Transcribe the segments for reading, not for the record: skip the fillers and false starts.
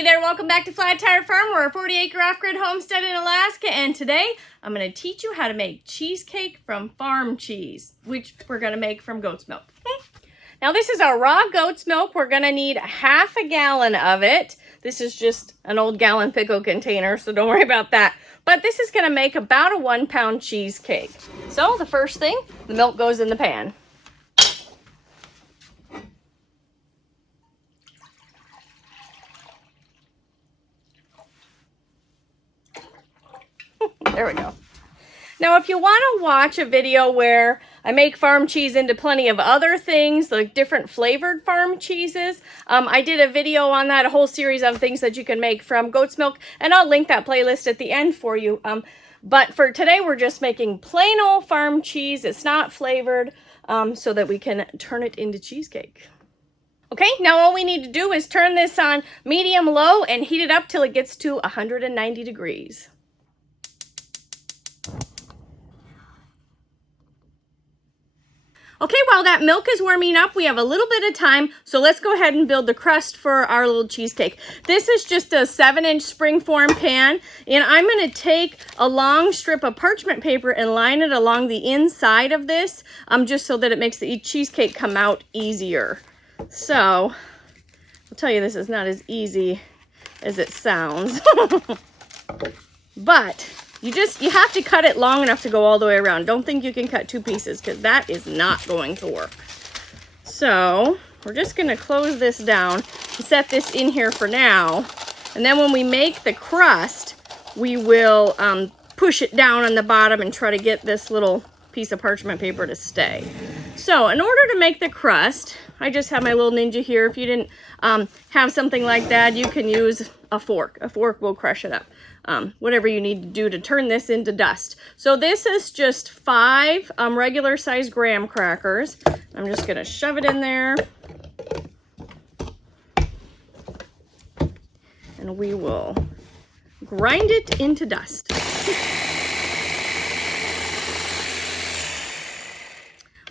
Hey there, welcome back to Flat Tire Farm. We're a 40-acre off-grid homestead in Alaska, and today I'm going to teach you how to make cheesecake from farm cheese, which we're going to make from goat's milk. Now this is our raw goat's milk. We're going to need half a gallon of it. This is just an old gallon pickle container, so don't worry about that. But this is going to make about a 1-pound cheesecake. So the first thing, the milk goes in the pan. There we go. Now, if you want to watch a video where I make farm cheese into plenty of other things, like different flavored farm cheeses, I did a video on that, a whole series of things that you can make from goat's milk, and I'll link that playlist at the end for you. But for today, we're just making plain old farm cheese. It's not flavored, so that we can turn it into cheesecake. Okay, now all we need to do is turn this on medium-low and heat it up till it gets to 190 degrees. Okay, while that milk is warming up, we have a little bit of time, so let's go ahead and build the crust for our little cheesecake. This is just a 7-inch springform pan, and I'm going to take a long strip of parchment paper and line it along the inside of this, just so that it makes the cheesecake come out easier. So, I'll tell you, this is not as easy as it sounds, but you have to cut it long enough to go all the way around. Don't think you can cut 2 pieces, because that is not going to work. So we're just going to close this down and set this in here for now. And then when we make the crust, we will push it down on the bottom and try to get this little piece of parchment paper to stay. So in order to make the crust, I just have my little Ninja here. If you didn't have something like that, you can use a fork. A fork will crush it up. Whatever you need to do to turn this into dust. So this is just 5 regular size graham crackers. I'm just going to shove it in there. And we will grind it into dust.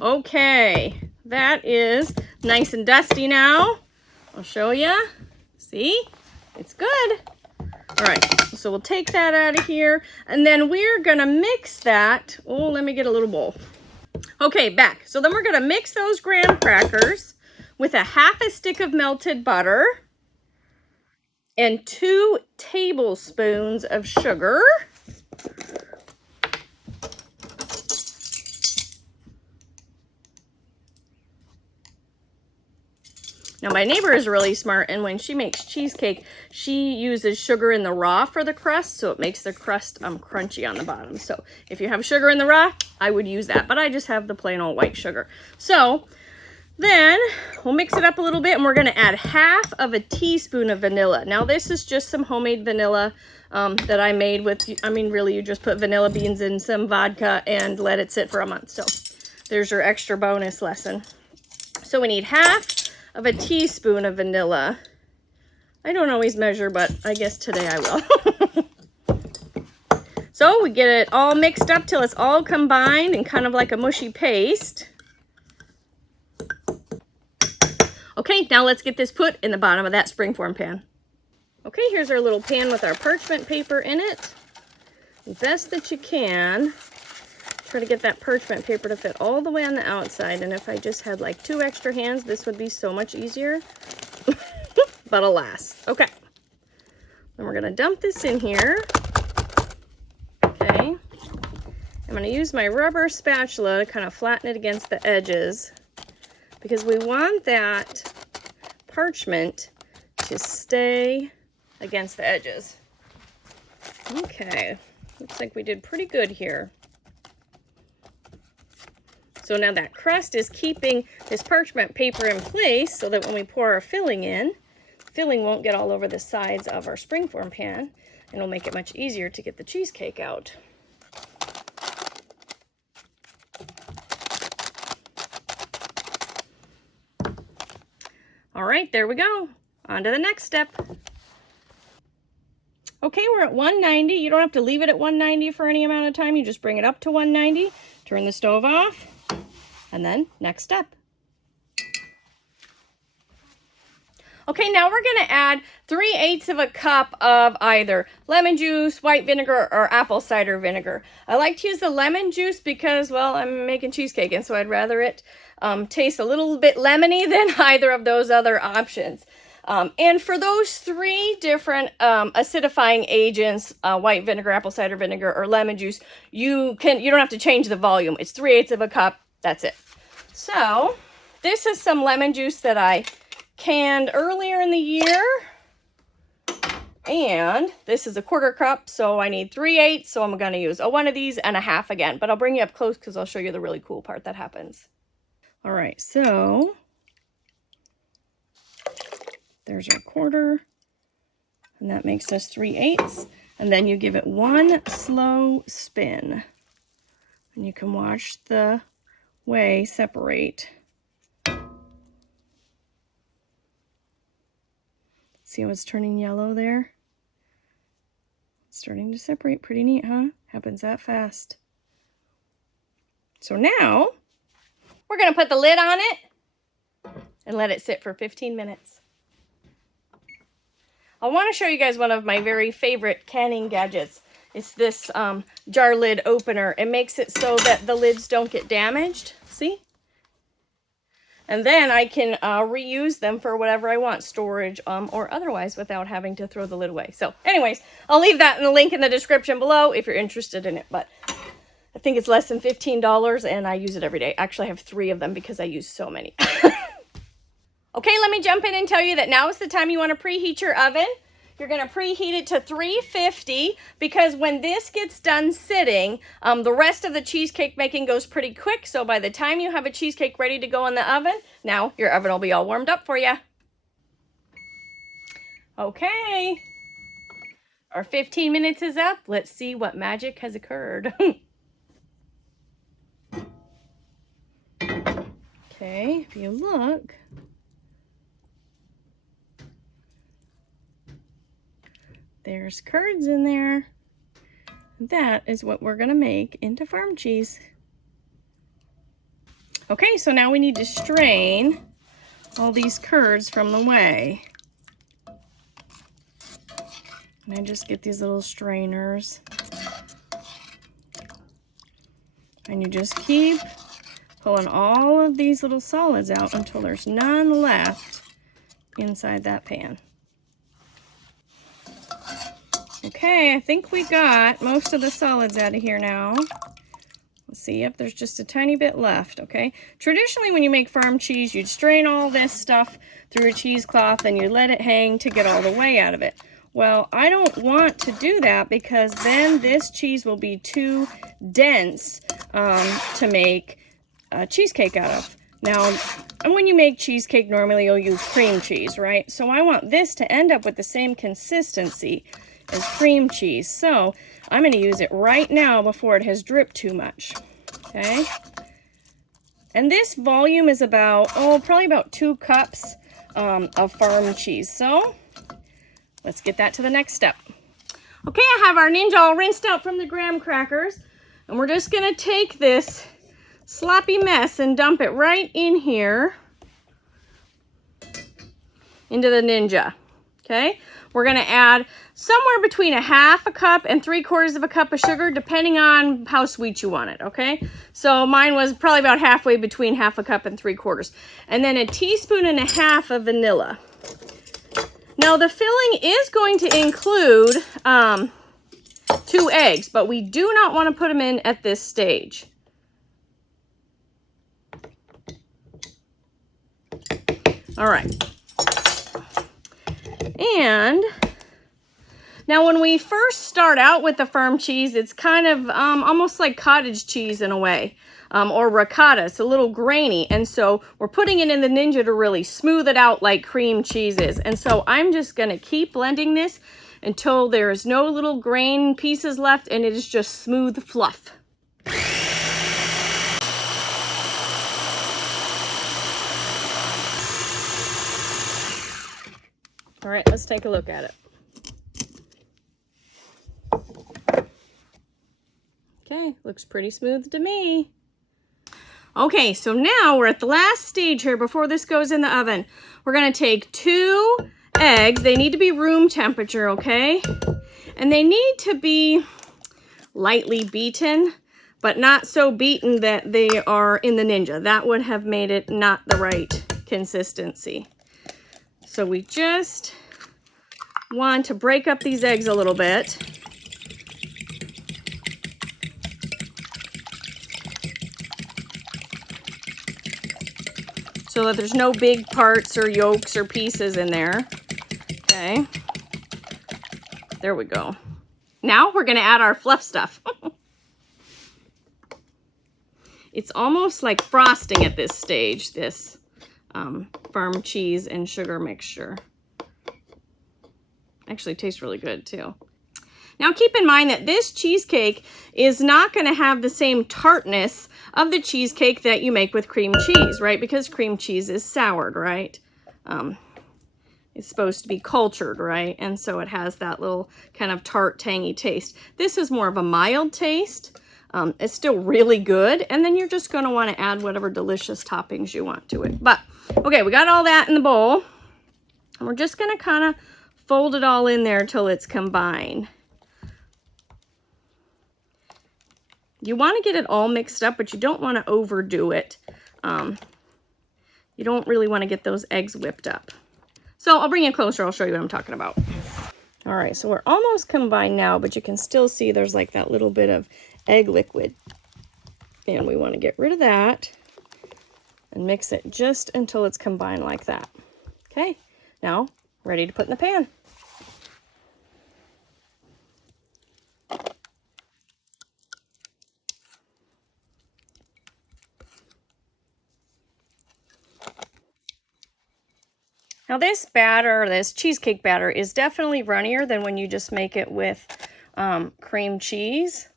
Okay, that is nice and dusty now. I'll show you. See? It's good. All right, so we'll take that out of here, and then we're gonna mix that. Oh, let me get a little bowl. Okay, back. So then we're gonna mix those graham crackers with a half a stick of melted butter and 2 tablespoons of sugar. Now my neighbor is really smart, and when she makes cheesecake, she uses sugar in the raw for the crust, so it makes the crust crunchy on the bottom. So if you have sugar in the raw, I would use that, but I just have the plain old white sugar. So then we'll mix it up a little bit, and we're going to add half of a teaspoon of vanilla. Now this is just some homemade vanilla that I made with, really you just put vanilla beans in some vodka and let it sit for a month. So there's your extra bonus lesson. So we need half of a teaspoon of vanilla. I don't always measure, but I guess today I will. So we get it all mixed up till it's all combined and kind of like a mushy paste. Okay, now let's get this put in the bottom of that springform pan. Okay, here's our little pan with our parchment paper in it. Best that you can. Try to get that parchment paper to fit all the way on the outside, and if I just had like 2 extra hands, this would be so much easier. But alas. Okay, then we're gonna dump this in here. Okay, I'm gonna use my rubber spatula to kind of flatten it against the edges, because we want that parchment to stay against the edges. Okay, looks like we did pretty good here. So now that crust is keeping this parchment paper in place so that when we pour our filling in, filling won't get all over the sides of our springform pan, and it'll make it much easier to get the cheesecake out. All right, there we go. On to the next step. Okay, we're at 190. You don't have to leave it at 190 for any amount of time. You just bring it up to 190, turn the stove off, and then next step. Okay, now we're gonna add 3/8 of a cup of either lemon juice, white vinegar, or apple cider vinegar. I like to use the lemon juice because, well, I'm making cheesecake, and so I'd rather it taste a little bit lemony than either of those other options. And for those 3 different acidifying agents, white vinegar, apple cider vinegar, or lemon juice, you don't have to change the volume. It's 3/8 of a cup. That's it. So this is some lemon juice that I canned earlier in the year, and this is a 1/4 cup, so I need 3/8, so I'm going to use one of these and a half again, but I'll bring you up close because I'll show you the really cool part that happens. All right, so there's our 1/4, and that makes us 3/8, and then you give it 1 slow spin, and you can watch the whey separate. See how it's turning yellow there? It's starting to separate. Pretty neat, huh? Happens that fast. So now we're going to put the lid on it and let it sit for 15 minutes. I want to show you guys one of my very favorite canning gadgets. It's this jar lid opener. It makes it so that the lids don't get damaged. See? And then I can reuse them for whatever I want, storage or otherwise, without having to throw the lid away. So anyways, I'll leave that in the link in the description below if you're interested in it. But I think it's less than $15 and I use it every day. Actually, I have 3 of them because I use so many. Okay, let me jump in and tell you that now is the time you want to preheat your oven. You're going to preheat it to 350 because when this gets done sitting, the rest of the cheesecake making goes pretty quick. So by the time you have a cheesecake ready to go in the oven, now your oven will be all warmed up for you. Okay, our 15 minutes is up. Let's see what magic has occurred. Okay, if you look, there's curds in there. That is what we're going to make into farm cheese. Okay, so now we need to strain all these curds from the whey. And I just get these little strainers. And you just keep pulling all of these little solids out until there's none left inside that pan. Okay, I think we got most of the solids out of here now. Let's see if there's just a tiny bit left, okay? Traditionally, when you make farm cheese, you'd strain all this stuff through a cheesecloth and you let it hang to get all the whey out of it. Well, I don't want to do that because then this cheese will be too dense to make a cheesecake out of. Now, when you make cheesecake, normally you'll use cream cheese, right? So I want this to end up with the same consistency as cream cheese. So I'm going to use it right now before it has dripped too much. Okay. And this volume is about, probably about 2 cups of farm cheese. So let's get that to the next step. Okay, I have our Ninja all rinsed out from the graham crackers. And we're just going to take this sloppy mess and dump it right in here into the Ninja. Okay, we're going to add somewhere between 1/2 cup and 3/4 cup of sugar, depending on how sweet you want it, okay? So mine was probably about halfway between 1/2 cup and 3/4. And then 1.5 teaspoons of vanilla. Now the filling is going to include 2 eggs, but we do not want to put them in at this stage. All right. And now when we first start out with the farm cheese, it's kind of almost like cottage cheese in a way, or ricotta. It's a little grainy, and so we're putting it in the Ninja to really smooth it out like cream cheese is. And so I'm just going to keep blending this until there's no little grain pieces left and it is just smooth fluff. All right, let's take a look at it. Okay, looks pretty smooth to me. Okay, so now we're at the last stage here before this goes in the oven. We're gonna take 2 eggs. They need to be room temperature, okay? And they need to be lightly beaten, but not so beaten that they are in the Ninja. That would have made it not the right consistency. So we just want to break up these eggs a little bit. So that there's no big parts or yolks or pieces in there. Okay. There we go. Now we're gonna add our fluff stuff. It's almost like frosting at this stage, this firm cheese and sugar mixture. Actually tastes really good too. Now keep in mind that this cheesecake is not going to have the same tartness of the cheesecake that you make with cream cheese, right? Because cream cheese is soured, right? It's supposed to be cultured, right? And so it has that little kind of tart, tangy taste. This is more of a mild taste. It's still really good. And then you're just going to want to add whatever delicious toppings you want to it. But, okay, we got all that in the bowl. And we're just going to kind of fold it all in there till it's combined. You want to get it all mixed up, but you don't want to overdo it. You don't really want to get those eggs whipped up. So I'll bring you closer. I'll show you what I'm talking about. All right, so we're almost combined now, but you can still see there's like that little bit of egg liquid. And we want to get rid of that and mix it just until it's combined like that. Okay, now ready to put in the pan. Now this batter, this cheesecake batter, is definitely runnier than when you just make it with cream cheese,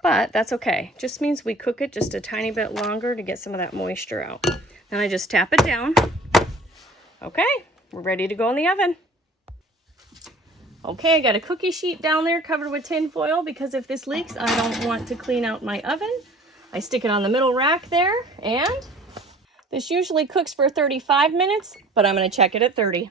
but that's okay. Just means we cook it just a tiny bit longer to get some of that moisture out. Then I just tap it down. Okay, we're ready to go in the oven. Okay, I got a cookie sheet down there covered with tin foil because if this leaks, I don't want to clean out my oven. I stick it on the middle rack there, and this usually cooks for 35 minutes, but I'm going to check it at 30.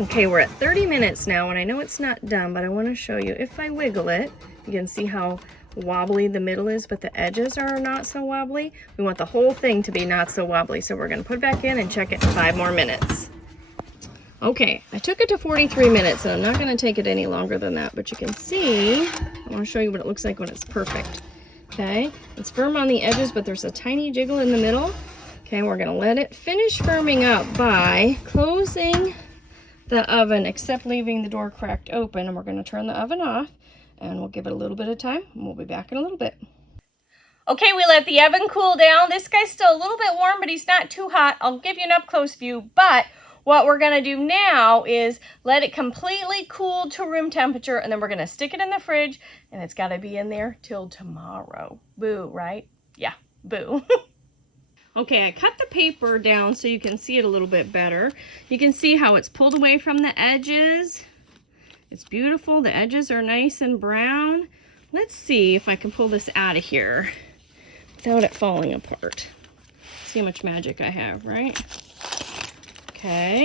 Okay, we're at 30 minutes now, and I know it's not done, but I want to show you. If I wiggle it, you can see how wobbly the middle is, but the edges are not so wobbly. We want the whole thing to be not so wobbly, so we're going to put it back in and check it in 5 more minutes. Okay, I took it to 43 minutes, and I'm not going to take it any longer than that, but you can see, I want to show you what it looks like when it's perfect. Okay, it's firm on the edges, but there's a tiny jiggle in the middle. Okay, we're gonna let it finish firming up by closing the oven, except leaving the door cracked open, and we're gonna turn the oven off, and we'll give it a little bit of time, and we'll be back in a little bit. Okay, we let the oven cool down. This guy's still a little bit warm, but he's not too hot. I'll give you an up-close view, but what we're gonna do now is let it completely cool to room temperature, and then we're gonna stick it in the fridge, and it's gotta be in there till tomorrow. Boo, right? Yeah, boo. Okay, I cut the paper down so you can see it a little bit better. You can see how it's pulled away from the edges. It's beautiful. The edges are nice and brown. Let's see if I can pull this out of here without it falling apart. See how much magic I have, right? Okay.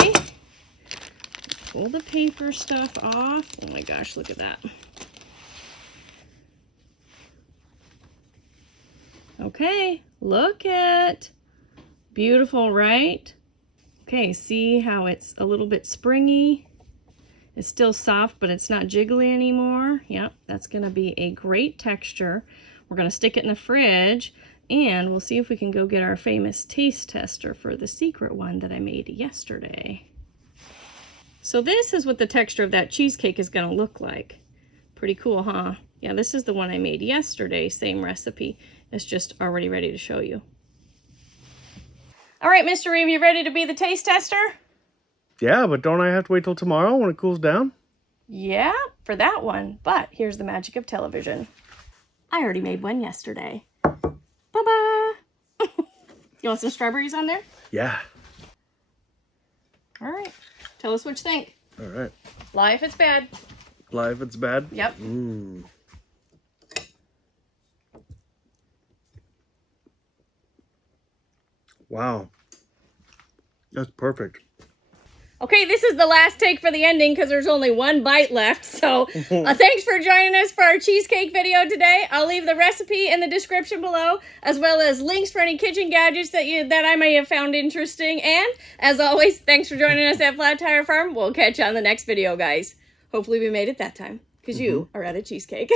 Pull the paper stuff off. Oh my gosh, look at that. Okay, look at beautiful, right? Okay, see how it's a little bit springy? It's still soft, but it's not jiggly anymore. Yep, that's gonna be a great texture. We're gonna stick it in the fridge, and we'll see if we can go get our famous taste tester for the secret one that I made yesterday. So this is what the texture of that cheesecake is gonna look like. Pretty cool, huh? Yeah, this is the one I made yesterday, same recipe. It's just already ready to show you. All right, Mr. Reeve, you ready to be the taste tester? Yeah, but don't I have to wait till tomorrow when it cools down? Yeah, for that one. But here's the magic of television. I already made one yesterday. Bye-bye. You want some strawberries on there? Yeah. All right. Tell us what you think. All right. Lie if it's bad. Lie if it's bad? Yep. Wow. That's perfect. Okay, this is the last take for the ending because there's only one bite left. So thanks for joining us for our cheesecake video today. I'll leave the recipe in the description below, as well as links for any kitchen gadgets that I may have found interesting. And as always, thanks for joining us at Flat Tire Farm. We'll catch you on the next video, guys. Hopefully we made it that time because you are at a cheesecake.